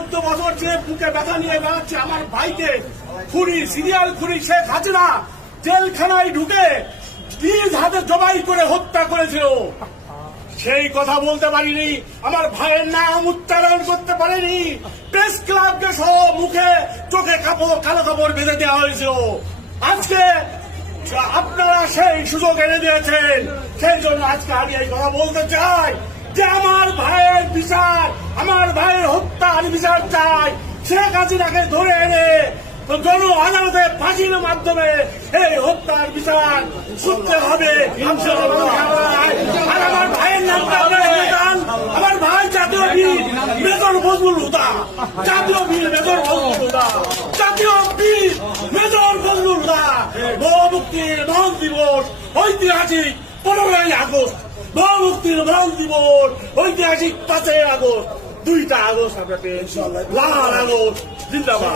14 বছর যে বুকে ব্যথা নিয়ে বেড়াচ্ছে আমার ভাইকে খুনি, সিরিয়াল খুনি শেখ হাসিনা জেলখানায় ঢুকে নিজ হাতে জবাই করে হত্যা করেছিল। সেই কথা বলতে পারিনি, আমার ভাইয়ের নাম উচ্চারণ করতে পারেনি। প্রেস ক্লাবকে সহ মুখে চোখে কালো কাপড় বেঁধে দেওয়া হয়েছিল। আজকে আপনারা সেই সুযোগ এনে দিয়েছেন, সেই জন্য আজকে আমি এই কথা বলতে চাই যে আমার ভাইয়ের বিচার, আমার ভাইয়ের হত্যার বিচার চাই। শেখ হাসিনাকে ধরে এনে জন আদালতে ফাঁসির মাধ্যমে এই হত্যার বিচার করতে হবে। আর আমার ভাইয়ের নামটা আমার ভাই জাতীয় বীর মেজর ফজলুল হুদা, জাতীয় বীর মেজর ফজলুল হুদা, জাতীয় বীর মেজর ফজলুল হুদা। মুক্তির মহান দিবস ঐতিহাসিক 15ই আগস্ট, মুক্তির মহান দিবস ঐতিহাসিক 5ই আগস্ট, 2টা আগস্ট আমরা পেয়েছি। লাল আগস্ট জিন্দাবাদ।